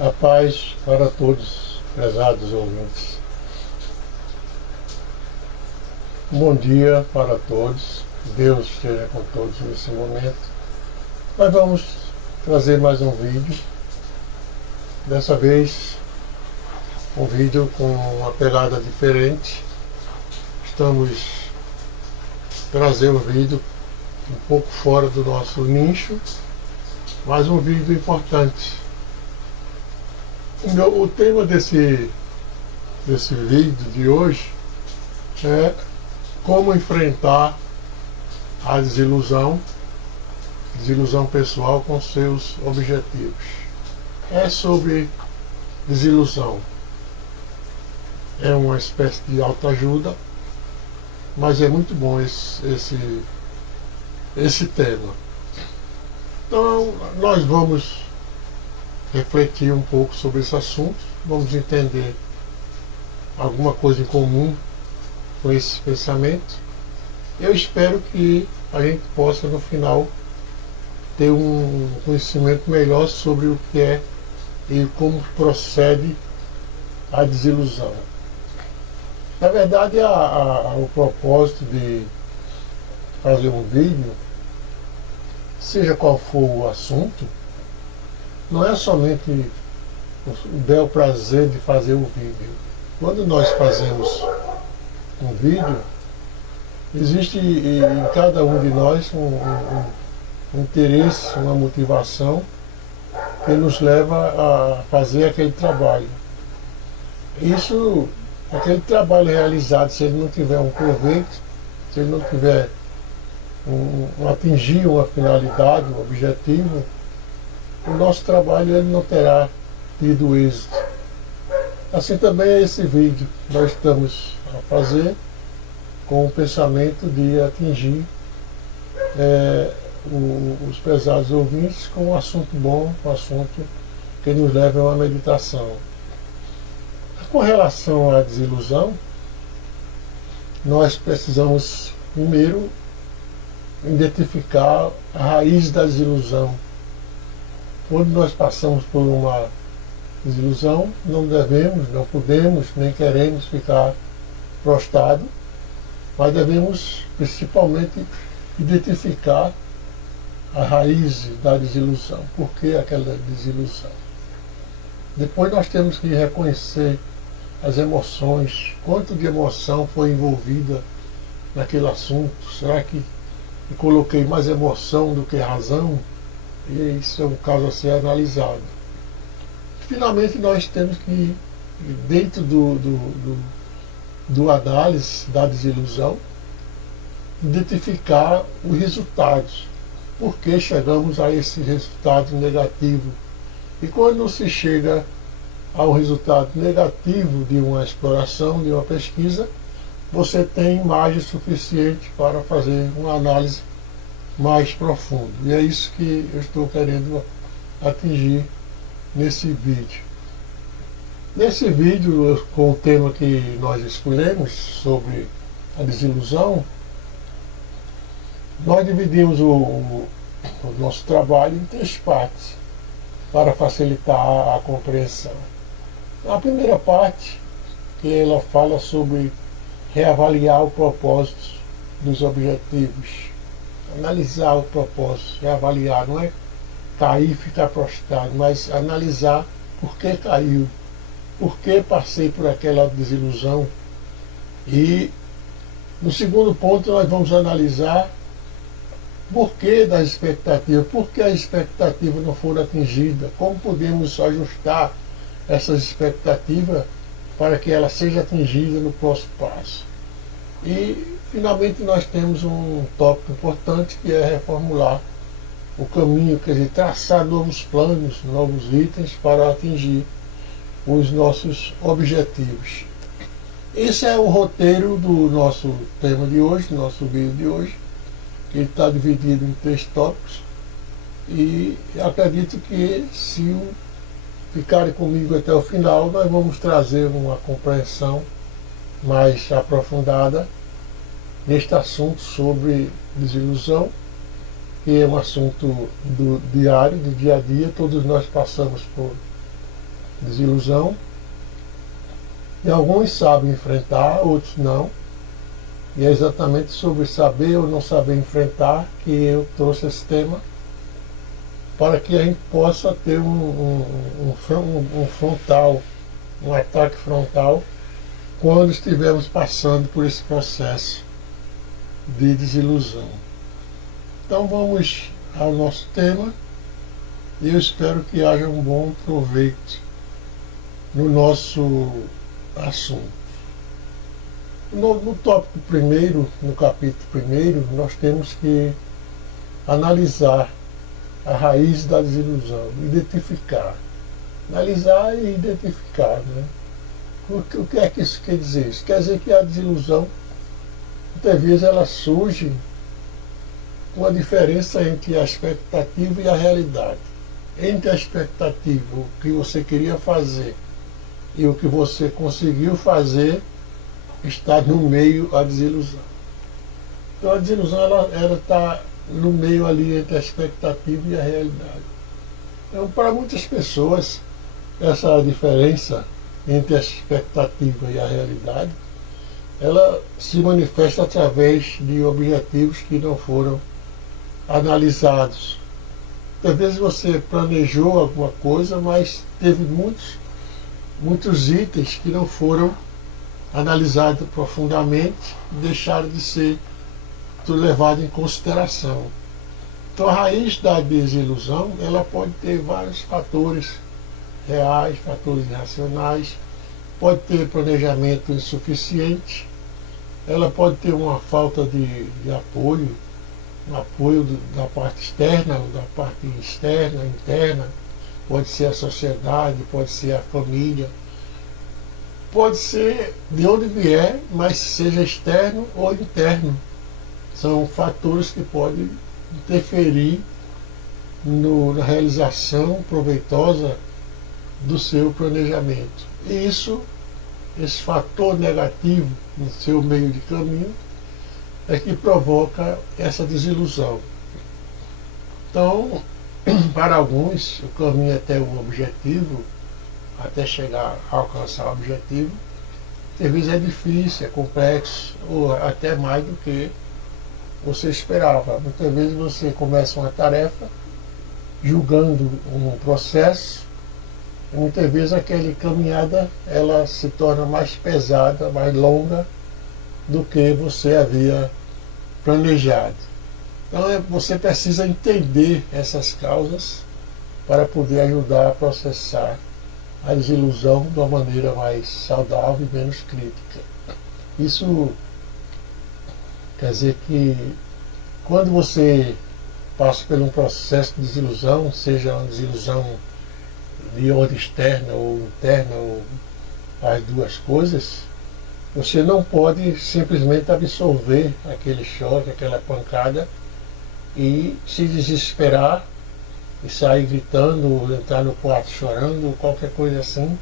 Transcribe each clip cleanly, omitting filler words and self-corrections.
A paz para todos, prezados ouvintes. Bom dia para todos. Deus esteja com todos nesse momento. Nós vamos trazer mais um vídeo. Dessa vez, um vídeo com uma pegada diferente. Estamos trazendo um vídeo um pouco fora do nosso nicho, mas um vídeo importante. O tema desse vídeo de hoje é como enfrentar a desilusão pessoal com seus objetivos. É sobre desilusão. É uma espécie de autoajuda, mas é muito bom esse tema. Então, nós vamos refletir um pouco sobre esse assunto, vamos entender alguma coisa em comum com esse pensamento. Eu espero que a gente possa, no final, ter um conhecimento melhor sobre o que é e como procede a desilusão. Na verdade, o propósito de fazer um vídeo, seja qual for o assunto, não é somente o bel prazer de fazer o vídeo. Quando nós fazemos um vídeo, existe em cada um de nós um interesse, uma motivação que nos leva a fazer aquele trabalho. Aquele trabalho realizado, se ele não tiver um proveito, se ele não tiver atingir uma finalidade, um objetivo, o nosso trabalho ele não terá tido êxito. Assim também é esse vídeo. Nós estamos a fazer com o pensamento de atingir os pesados ouvintes com um assunto bom, um assunto que nos leva a uma meditação. Com relação à desilusão, nós precisamos primeiro identificar a raiz da desilusão. Quando nós passamos por uma desilusão, não devemos, não podemos, nem queremos ficar prostrados, mas devemos principalmente identificar a raiz da desilusão. Por que aquela desilusão? Depois nós temos que reconhecer as emoções, quanto de emoção foi envolvida naquele assunto. Será que eu coloquei mais emoção do que razão? E isso é um caso a ser analisado. Finalmente, nós temos que, dentro do análise da desilusão, identificar os resultados. Por que chegamos a esse resultado negativo? E quando se chega ao resultado negativo de uma exploração, de uma pesquisa, você tem margem suficiente para fazer uma análise mais profundo. E é isso que eu estou querendo atingir nesse vídeo. Nesse vídeo, com o tema que nós escolhemos sobre a desilusão, nós dividimos o nosso trabalho em 3 partes para facilitar a compreensão. A primeira parte, que ela fala sobre reavaliar o propósito dos objetivos. Analisar o propósito, reavaliar, não é cair e ficar prostrado, mas analisar por que caiu, por que passei por aquela desilusão. E no segundo ponto nós vamos analisar por que das expectativas, por que a expectativa não for atingida, como podemos ajustar essas expectativas para que ela seja atingida no próximo passo. E finalmente nós temos um tópico importante, que é reformular o caminho, quer dizer, traçar novos planos, novos itens para atingir os nossos objetivos. Esse é o roteiro do nosso tema de hoje, do nosso vídeo de hoje. Ele está dividido em 3 tópicos e acredito que, se ficarem comigo até o final, nós vamos trazer uma compreensão mais aprofundada neste assunto sobre desilusão, que é um assunto do diário, do dia a dia. Todos nós passamos por desilusão, e alguns sabem enfrentar, outros não. E é exatamente sobre saber ou não saber enfrentar que eu trouxe esse tema, para que a gente possa ter um frontal, um ataque frontal, quando estivermos passando por esse processo de desilusão. Então vamos ao nosso tema, e eu espero que haja um bom proveito no nosso assunto. No tópico primeiro, no capítulo primeiro, nós temos que analisar a raiz da desilusão, identificar. Analisar e identificar, né? O que é que isso quer dizer? Isso quer dizer que a desilusão, muitas vezes, ela surge com a diferença entre a expectativa e a realidade. Entre a expectativa, o que você queria fazer, e o que você conseguiu fazer, está no meio a desilusão. Então a desilusão ela está no meio ali entre a expectativa e a realidade. Então, para muitas pessoas, essa diferença entre a expectativa e a realidade, ela se manifesta através de objetivos que não foram analisados. Às vezes você planejou alguma coisa, mas teve muitos itens que não foram analisados profundamente e deixaram de ser levados em consideração. Então a raiz da desilusão, ela pode ter vários fatores reais, fatores irracionais, pode ter planejamento insuficiente, ela pode ter uma falta de apoio, um apoio da parte externa, ou da parte externa, interna, pode ser a sociedade, pode ser a família, pode ser de onde vier, mas seja externo ou interno. São fatores que podem interferir na realização proveitosa do seu planejamento. E esse fator negativo no seu meio de caminho, é que provoca essa desilusão. Então, para alguns, o caminho até o objetivo, até chegar a alcançar o objetivo, às vezes é difícil, é complexo, ou até mais do que você esperava. Muitas vezes você começa uma tarefa julgando um processo, e muitas vezes aquela caminhada ela se torna mais pesada, mais longa do que você havia planejado. Então você precisa entender essas causas para poder ajudar a processar a desilusão de uma maneira mais saudável e menos crítica. Isso quer dizer que quando você passa por um processo de desilusão, seja uma desilusão de ordem externa ou interna, ou as duas coisas, você não pode simplesmente absorver aquele choque, aquela pancada e se desesperar e sair gritando, ou entrar no quarto chorando, ou qualquer coisa assim.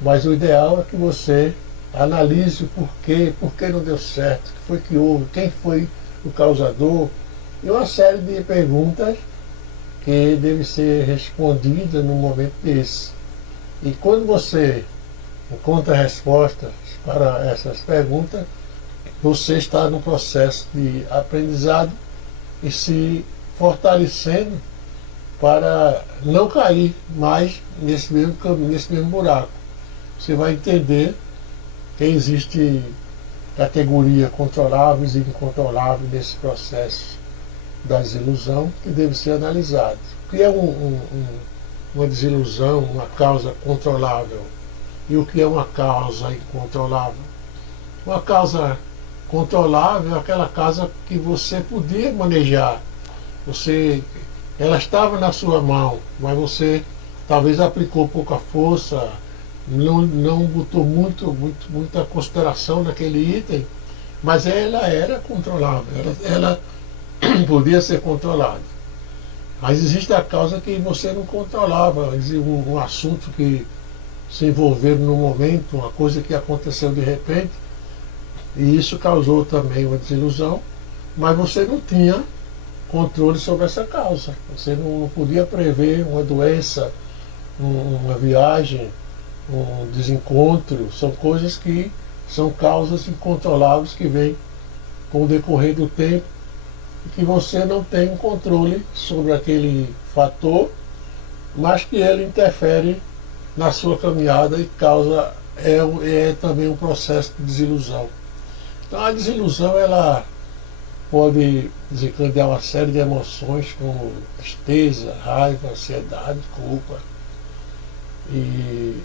Mas o ideal é que você analise o porquê, por que não deu certo, o que foi que houve, quem foi o causador, e uma série de perguntas que devem ser respondidas num momento desse. E quando você encontra respostas para essas perguntas, você está no processo de aprendizado e se fortalecendo para não cair mais nesse mesmo caminho, nesse mesmo buraco. Você vai entender que existe categoria controláveis e incontroláveis nesse processo da desilusão, que deve ser analisado. O que é uma desilusão, uma causa controlável, e o que é uma causa incontrolável? Uma causa controlável é aquela causa que você podia manejar. Ela estava na sua mão, mas você talvez aplicou pouca força, não botou muita consideração naquele item, mas ela era controlável, ela podia ser controlada. Mas existe a causa que você não controlava, um assunto que se envolver no momento, uma coisa que aconteceu de repente, e isso causou também uma desilusão, mas você não tinha controle sobre essa causa. Você não podia prever uma doença, uma viagem, um desencontro, são coisas que são causas incontroláveis que vêm com o decorrer do tempo e que você não tem um controle sobre aquele fator, mas que ele interfere na sua caminhada e causa, é também um processo de desilusão. Então a desilusão ela pode desencadear uma série de emoções como tristeza, raiva, ansiedade, culpa. E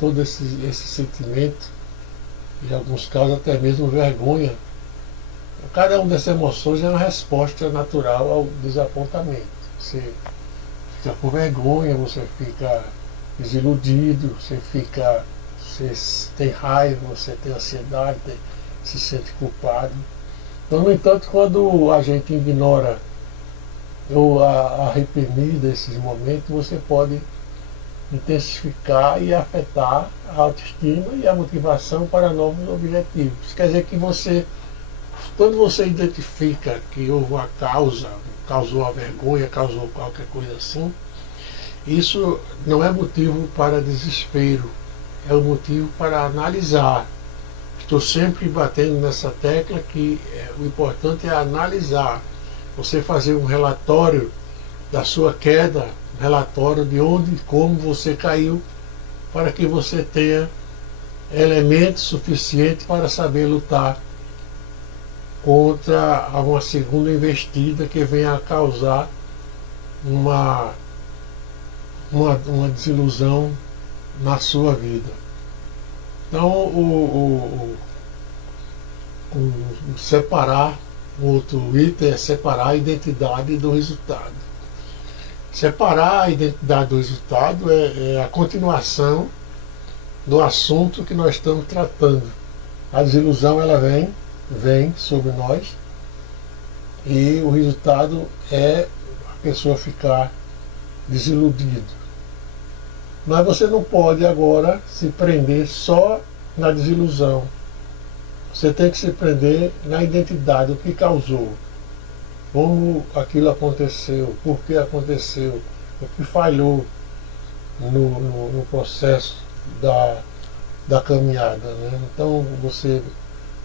todo esse sentimento, em alguns casos até mesmo vergonha. Cada uma dessas emoções é uma resposta natural ao desapontamento. Você fica com vergonha, você fica desiludido, você tem raiva, você tem ansiedade, se sente culpado. Então, no entanto, quando a gente ignora ou a reprimir desses momentos, você pode intensificar e afetar a autoestima e a motivação para novos objetivos. Isso quer dizer que quando você identifica que houve uma causa, causou a vergonha, causou qualquer coisa assim, isso não é motivo para desespero, é um motivo para analisar. Estou sempre batendo nessa tecla que o importante é analisar. Você fazer um relatório da sua queda, um relatório de onde e como você caiu, para que você tenha elementos suficientes para saber lutar contra uma segunda investida que venha a causar uma desilusão na sua vida. Então, separar, o outro item é separar a identidade do resultado. Separar a identidade do resultado é a continuação do assunto que nós estamos tratando. A desilusão ela vem sobre nós e o resultado é a pessoa ficar desiludido. Mas você não pode agora se prender só na desilusão. Você tem que se prender na identidade, o que causou, como aquilo aconteceu, por que aconteceu, o que falhou no processo da caminhada. Né? Então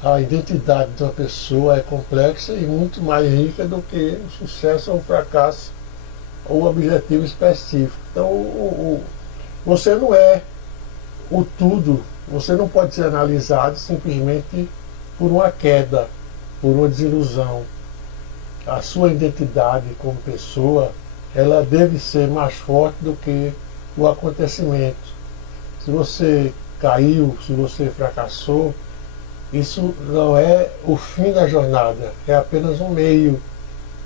a identidade de uma pessoa é complexa e muito mais rica do que o sucesso ou o fracasso ou o objetivo específico. Então você não é o tudo, você não pode ser analisado simplesmente por uma queda, por uma desilusão. A sua identidade como pessoa, ela deve ser mais forte do que o acontecimento. Se você caiu, se você fracassou, isso não é o fim da jornada, é apenas um meio.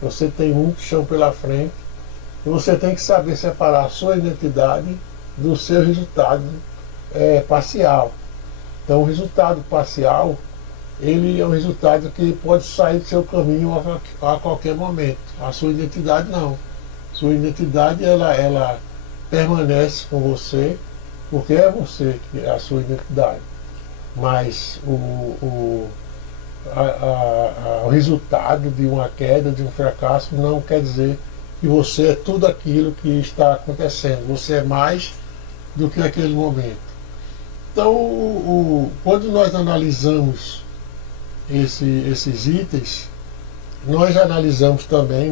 Você tem muito chão pela frente e você tem que saber separar a sua identidade do seu resultado parcial. Então o resultado parcial, ele é um resultado que pode sair do seu caminho a qualquer momento. A sua identidade não. Sua identidade ela permanece com você, porque é você que é a sua identidade. Mas o resultado de uma queda, de um fracasso, não quer dizer que você é tudo aquilo que está acontecendo. Você é mais do que aquele momento. Então, quando nós analisamos esses itens, nós analisamos também,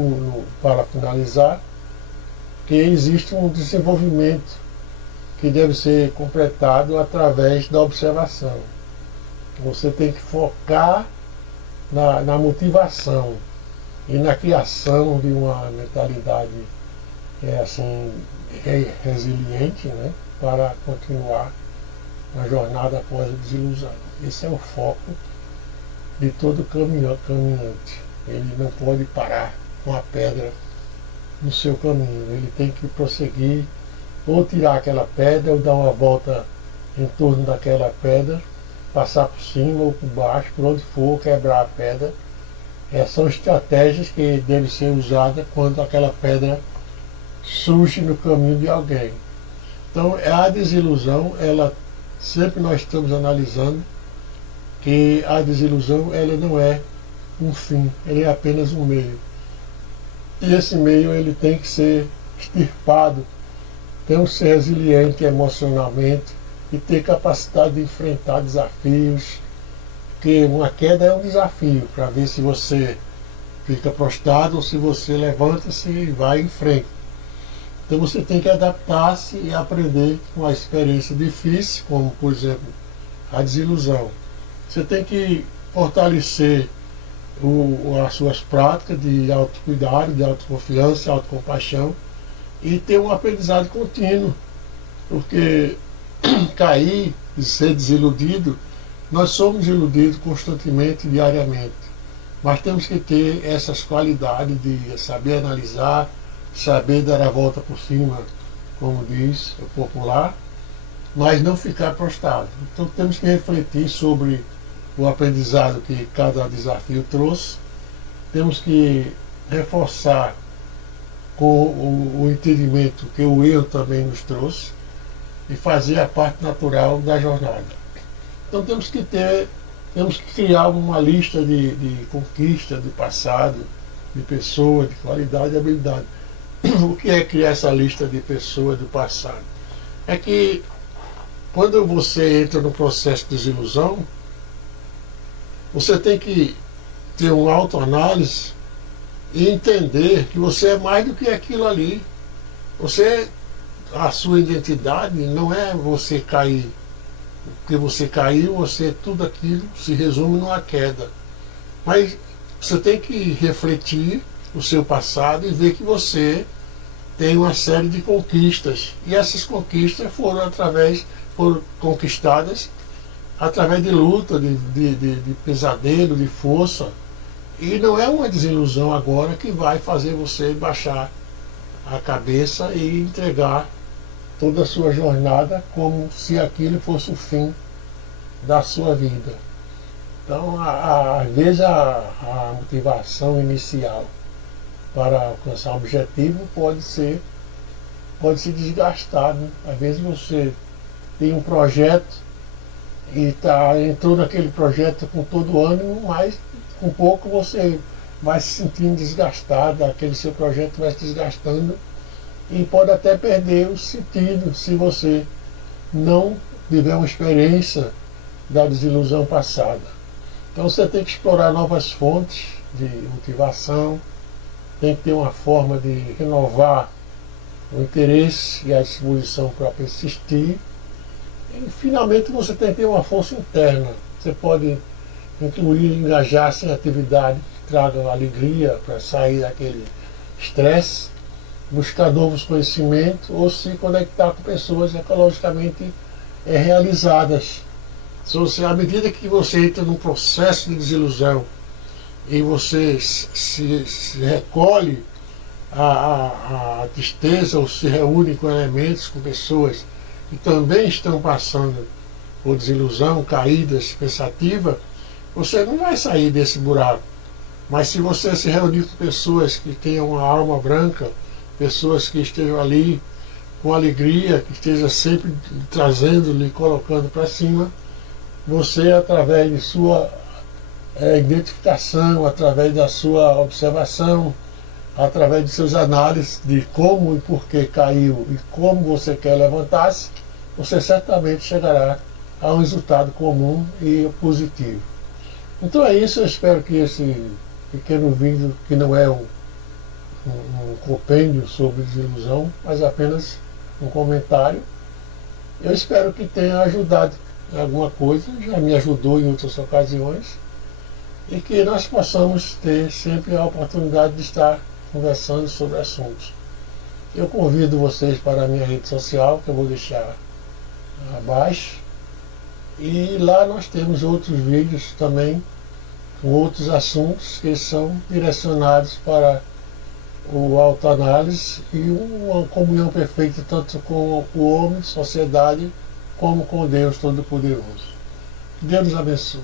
para finalizar, que existe um desenvolvimento que deve ser completado através da observação. Você tem que focar na motivação e na criação de uma mentalidade resiliente, né, para continuar na jornada após a desilusão. Esse é o foco de todo caminhante. Ele não pode parar com a pedra no seu caminho. Ele tem que prosseguir, ou tirar aquela pedra, ou dar uma volta em torno daquela pedra, passar por cima ou por baixo, por onde for, quebrar a pedra. São estratégias que devem ser usadas quando aquela pedra surge no caminho de alguém. Então, a desilusão, sempre nós estamos analisando que a desilusão ela não é um fim, ele é apenas um meio. E esse meio ele tem que ser extirpado. Temos que ser resiliente emocionalmente e ter capacidade de enfrentar desafios, porque uma queda é um desafio para ver se você fica prostrado ou se você levanta-se e vai em frente. Então você tem que adaptar-se e aprender com a experiência difícil, como por exemplo a desilusão. Você tem que fortalecer as suas práticas de autocuidado, de autoconfiança, autocompaixão e ter um aprendizado contínuo, porque cair e ser desiludido, nós somos iludidos constantemente, diariamente, mas temos que ter essas qualidades de saber analisar, saber dar a volta por cima, como diz o popular, mas não ficar prostrado. Então temos que refletir sobre o aprendizado que cada desafio trouxe, temos que reforçar com o entendimento que o erro também nos trouxe e fazer a parte natural da jornada. Então temos que criar uma lista de conquistas do passado, de pessoas, de qualidade e habilidade. O que é criar essa lista de pessoas do passado? É que quando você entra no processo de desilusão, você tem que ter uma autoanálise e entender que você é mais do que aquilo ali. A sua identidade não é você cair. Porque você caiu, tudo aquilo se resume numa queda. Mas você tem que refletir o seu passado e ver que você tem uma série de conquistas. E essas conquistas foram conquistadas através de luta, de pesadelo, de força. E não é uma desilusão agora que vai fazer você baixar a cabeça e entregar toda a sua jornada como se aquilo fosse o fim da sua vida. Então, às vezes, a motivação inicial para alcançar um objetivo pode se desgastar, né? Às vezes você tem um projeto e entrou naquele projeto com todo o ânimo, mas com pouco você vai se sentindo desgastado, aquele seu projeto vai se desgastando e pode até perder o sentido se você não tiver uma experiência da desilusão passada. Então você tem que explorar novas fontes de motivação, tem que ter uma forma de renovar o interesse e a disposição para persistir. E finalmente você tem que ter uma força interna. Você pode incluir, engajar-se em atividades que tragam alegria para sair daquele estresse, buscar novos conhecimentos ou se conectar com pessoas ecologicamente realizadas. À medida que você entra num processo de desilusão e você se recolhe a tristeza ou se reúne com elementos, com pessoas que também estão passando por desilusão, caídas, pensativa, você não vai sair desse buraco. Mas se você se reunir com pessoas que tenham uma alma branca, pessoas que estejam ali com alegria, que estejam sempre trazendo-lhe, colocando para cima, você, através de sua identificação, através da sua observação, através de suas análises de como e por que caiu e como você quer levantar-se, você certamente chegará a um resultado comum e positivo. Então é isso, eu espero que esse pequeno vídeo, que não é um compêndio sobre desilusão, mas apenas um comentário, eu espero que tenha ajudado em alguma coisa, já me ajudou em outras ocasiões, e que nós possamos ter sempre a oportunidade de estar conversando sobre assuntos. Eu convido vocês para a minha rede social, que eu vou deixar abaixo, e lá nós temos outros vídeos também, com outros assuntos que são direcionados para o autoanálise e uma comunhão perfeita tanto com o homem, sociedade, como com Deus Todo-Poderoso. Que Deus nos abençoe.